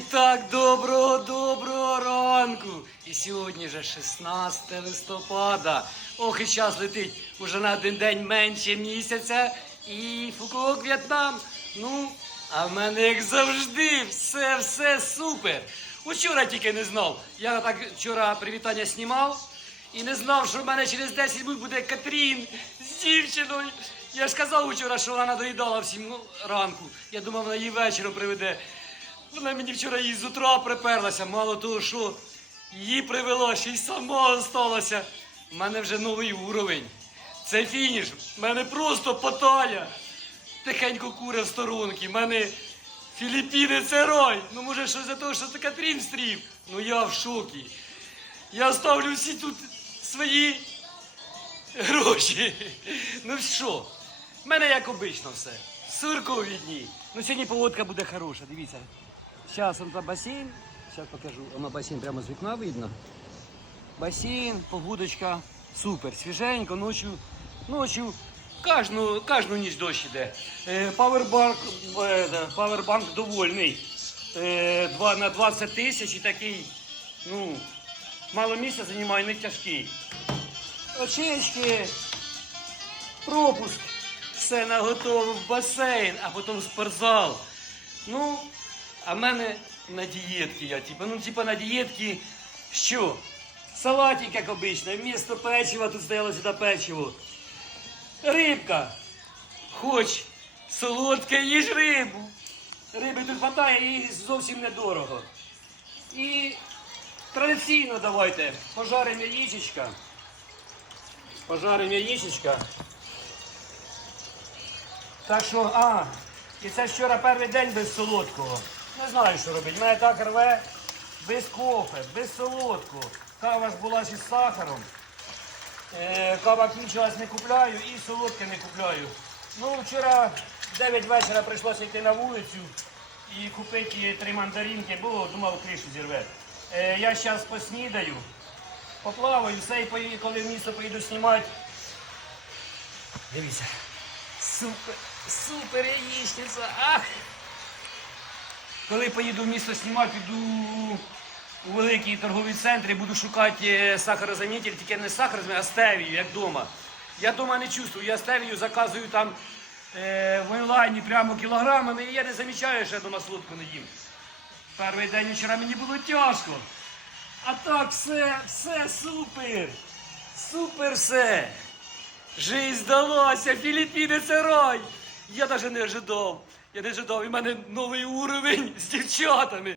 І так доброго, доброго ранку. І сьогодні вже 16 листопада. Ох, і час летить уже на один день менше місяця. І Фукуок В'єтнам. Ну, а в мене, як завжди, все, все супер. Учора тільки не знав. Я так вчора привітання знімав і не знав, що в мене через 10 минут буде Катрін з дівчиною. Я ж казав вчора, що вона доїдала всім ранку. Я думав, вона її вечором приведе. Вона мені вчора її з утра приперлася, мало того, що її привело, ще й сама осталася. У мене вже новий уровень. Це фініш. У мене просто потая. Тихенько куре в сторонки. У мене Філіппіни це рай. Ну може що за того, що це Катрін стрів. Ну я в шокі. Я ставлю всі тут свої гроші. Ну що, в мене як обично все. Суркові дні. Ну сьогодні погодка буде хороша, дивіться. Зараз он басейн. Зараз покажу. Воно басейн прямо з вікна видно. Басейн, погодочка, супер. Свіженько, ночі, ночі, кожну, кожну ніч дощ іде. Е, Павербанк, е, павербанк довольний. Е, два, на 20 тисяч і такий, ну, мало місця займає, не тяжкий. Очечки, пропуск, все наготово в басейн, а потім спортзал. Ну, а в мене на дієтки я, типу, ну, типу на дієтки, що? Салатик, як обично, вмісто печива тут стояло сюди печиво. Рибка. Хоч солодке, їж рибу. Риби тут хватає, її зовсім недорого. І традиційно давайте пожаримо яєчечка. Пожаримо яєчечка. Так що, а, і це вчора перший день без солодкого. Не знаю, що робити. Мене так рве без кофе, без солодкого. Кава ж була ще з сахаром. Е, кава кінчилась, не купляю і солодке не купляю. Ну, вчора в 9 вечора прийшлося йти на вулицю і купити три мандаринки, бо думав, кришу зірве. Е, я зараз поснідаю, поплаваю, все, і коли в місто поїду знімати. Дивіться. Супер, супер яєчниця. Ах! Коли поїду в місто знімати, піду у великий торговий центр і буду шукати е, сахарозамінитель, тільки не сахарозамінитель, а стевію, як вдома. Я вдома не чувствую, я стевію заказую там е, в онлайні прямо кілограмами, і я не замічаю, що я вдома солодку не їм. Перший день вчора мені було тяжко. А так все, все супер. Супер все. Жизнь здалася, Філіппіни це рай. Я навіть не ожидав. Я не ожидав, в мене новий уровень з дівчатами.